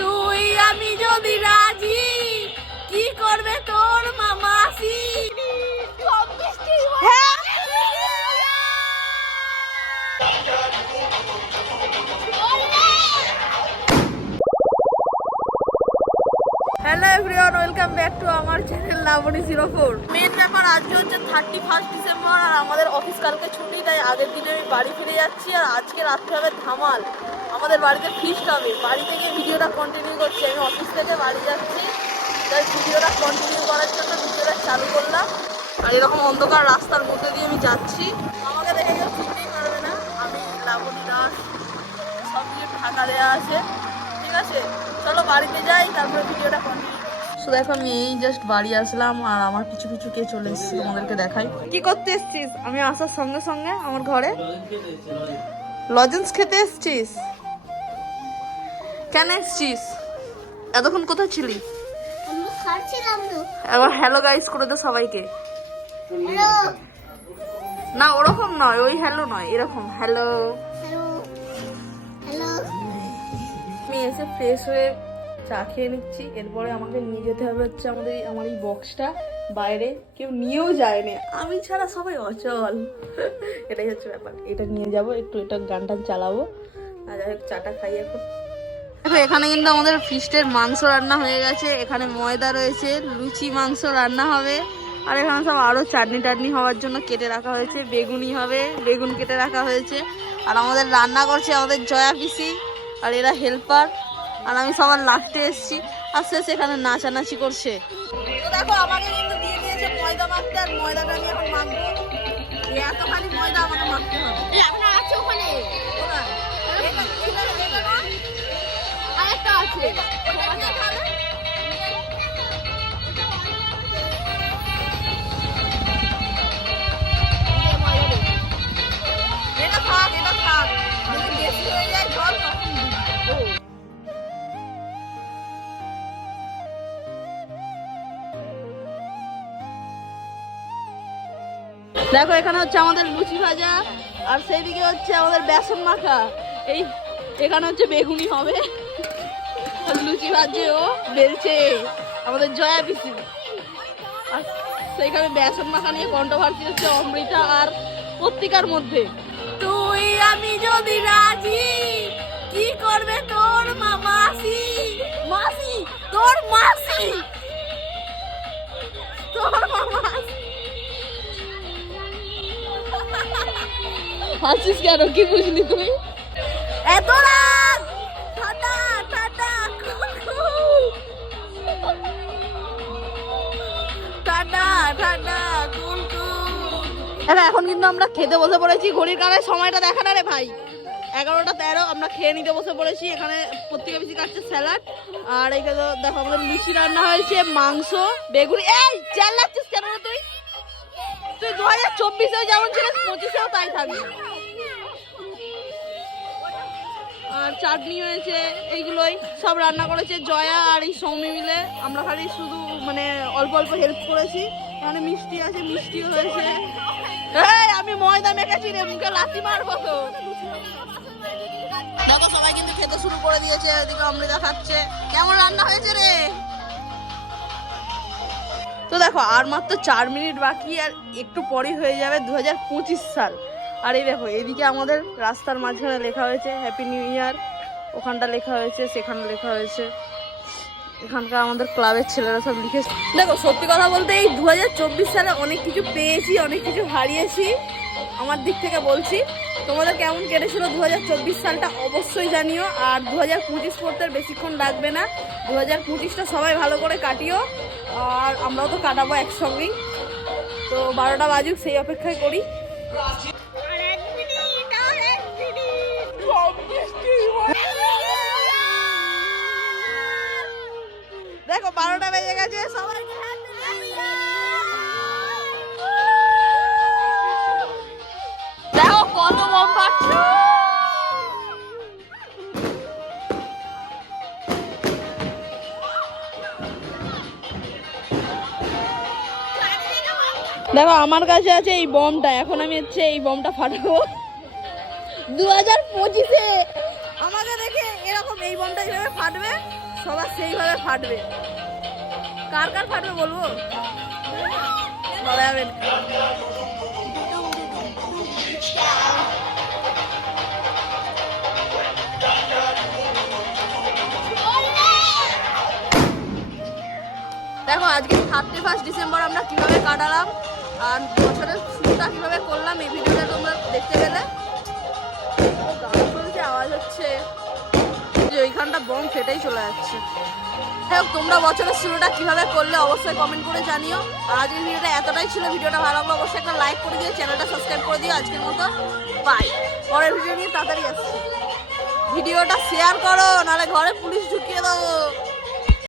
তুই আমি যদি রাজি কি করবে তোর মামাসি হ্যাঁ hello everyone welcome back to আমার channel Labani zero four main ব্যাপার আজকে হচ্ছে থার্টি ফার্স্ট ডিসেম্বর আর আমাদের অফিস কালকে ছুটি তাই আগের দিনে আমি বাড়ি ফিরে যাচ্ছি আর আজকে রাত্রে হবে ধামাল। আমাদের বাড়িতে ফিস্ট হবে। বাড়ি থেকে ভিডিওটা কন্টিনিউ করছি। আমি অফিস থেকে বাড়ি যাচ্ছি। তাই ভিডিওটা কন্টিনিউ করার জন্য ভিডিওটা চালু করলাম। আর এরকম অন্ধকার রাস্তার মধ্যে দিয়ে আমি যাচ্ছি। আমাকে দেখে কেউ চিনতেই পারবে না। আমি লাবণী দাস সব কিছু ঢাকা দেওয়া আছে। ঠিক আছে? চলো বাড়িতে যাই তারপরে ভিডিওটা কন্টিনিউ শুধু এখন আমি এই জাস্ট বাড়ি আসলাম আর আমার পিছু পিছু কে চলে এসেছি তোমাদেরকে দেখাই। কি করতে এসছিস? আমি আসার সঙ্গে সঙ্গে আমার ঘরে লজেন্স খেতে এসছিস? কেন এসছিস এতক্ষণ কোথায় ছিলি? খাচ্ছিলাম হ্যালো গাইস করে দে সবাইকে। না ওরকম নয় ওই হ্যালো নয় এরকম হ্যালো আমি এসে ফ্রেশ হয়ে চা খেয়ে নিচ্ছি এরপরে আমাকে নিয়ে যেতে হবে হচ্ছে আমাদের আমার এই বক্সটা বাইরে কেউ নিয়েও যায়নি। আমি ছাড়া সবাই অচল। এটাই হচ্ছে ব্যাপার এটা নিয়ে যাব একটু এটা গান টান চালাবো। আর যাই হোক চাটা খাই এখন এখানে কিন্তু আমাদের ফিস্টের মাংস রান্না হয়ে গেছে। এখানে ময়দা রয়েছে লুচি মাংস রান্না হবে। আর এখানে সব আরও চাটনি টাটনি হওয়ার জন্য কেটে রাখা হয়েছে। বেগুনি হবে বেগুন কেটে রাখা হয়েছে। আর আমাদের রান্না করছে আমাদের জয়া পিসি আর এরা হেল্পার আর আমি সবার লাস্টে এসেছি। আস্তে আস্তে এখানে নাচানাচি করছে। তো দেখো আমাকে কিন্তু দিয়ে দিয়েছে ময়দা মাখতে আর ময়দাটা নিয়ে এখন মাখবো। এতখানি ময়দা আমাকে মাখতে হবে। আপনার আছে ওখানে? দেখো, এখানে হচ্ছে আমাদের লুচি ভাজা, আর সেইদিকে হচ্ছে আমাদের বেসন মাখা। এই, এখানে হচ্ছে বেগুনি হবে। লুচি ভাজছে ও বেলছে। আমাদের জয়া পিসি। আর সেইখানে বেসন মাখা নিয়ে কন্ট্রোভার্সি হচ্ছে অমৃতা আর পত্রিকার মধ্যে। তুই আমি যদি রাজি কি করবে তোর মামাসি মাসি? তোর মাসি! তোর মামাসি হাসিস কেন? কি বুঝলি তুই? এত রাত এবার এখন কিন্তু আমরা খেতে বসে পড়েছি। ঘড়ির কাগজ সময়টা দেখা না রে ভাই? এগারোটা তেরো, আমরা খেয়ে নিতে বসে পড়েছি। এখানে প্রত্যেকে বেশি কাটছে স্যালাড। আর তো দেখো, আমাদের লুচি রান্না হয়েছে, মাংস, বেগুনি। এই চাল লাগছিস কেন তুই? তুই দু হাজার চব্বিশেও যেমন ছিলিস, পঁচিশেও তাই থাকবি। আর চাটনি হয়েছে, এইগুলোই সব রান্না করেছে জয়া আর এই সৌমি মিলে। আমরা খালি শুধু মানে অল্প অল্প হেল্প করেছি। এখানে মিষ্টি আছে, মিষ্টিও হয়েছে। এই, আমি ময়দা মেখেছি রে, মুখে লাথি মারবো তো। দেখো, সবাই কিন্তু খেতে শুরু করে দিয়েছে, এদিকে অমৃতা খাচ্ছে। কেমন রান্না হয়েছে রে? তো দেখো, আর মাত্র চার মিনিট বাকি, আর একটু পরেই হয়ে যাবে দু হাজার পঁচিশ সাল। আর এই দেখো, এদিকে আমাদের রাস্তার মাঝখানে লেখা হয়েছে হ্যাপি নিউ ইয়ার ওখানটা লেখা হয়েছে, সেখানে লেখা হয়েছে। এখানকার আমাদের ক্লাবের ছেলেরা সব লিখেছে। দেখো, সত্যি কথা বলতে এই দু হাজার চব্বিশ সালে অনেক কিছু পেয়েছি, অনেক কিছু হারিয়েছি। আমার দিক থেকে বলছি, তোমাদের কেমন কেটেছিল দু সালটা অবশ্যই জানিও। আর দু হাজার পঁচিশ পড়তে বেশিক্ষণ লাগবে না। দু হাজার পঁচিশটা সবাই ভালো করে কাটিও, আর আমরাও তো কাটাবো একসঙ্গেই। তো বারোটা বাজুক, সেই অপেক্ষায় করি। দেখো বারোটা বেজে গেছে সবাই দেখো কত বম পাচ্ছে। দেখো আমার কাছে আছে এই বমটা এখন আমি হচ্ছে এই বমটা ফাটাবো। দু হাজার পঁচিশে আমাকে দেখে এরকম এই বোমটা যেভাবে ফাটবে? সবার সেইভাবে ফাটবে। কার কার ফাটবে বলব? দেখো, আজকে থার্টি ফার্স্ট ডিসেম্বর আমরা কীভাবে কাটালাম আর বছরের শুরুটা কীভাবে করলাম এই ভিডিওটা তোমরা দেখতে গেলে আওয়াজ হচ্ছে যে বম ফেটেই চলে যাচ্ছে। হ্যাঁ তোমরা বছরের শুরুটা কীভাবে করলে অবশ্যই কমেন্ট করে জানিও। আর আজকের ভিডিওটা এতটাই ছিল ভিডিওটা ভালো লাগল অবশ্যই একটা লাইক করে দিও চ্যানেলটা সাবস্ক্রাইব করে দিও। আজকের মতো বাই পরের ভিডিও নিয়ে তাড়াতাড়ি আসছি। ভিডিওটা শেয়ার করো, নাহলে ঘরে পুলিশ ঢুকিয়ে দেবো।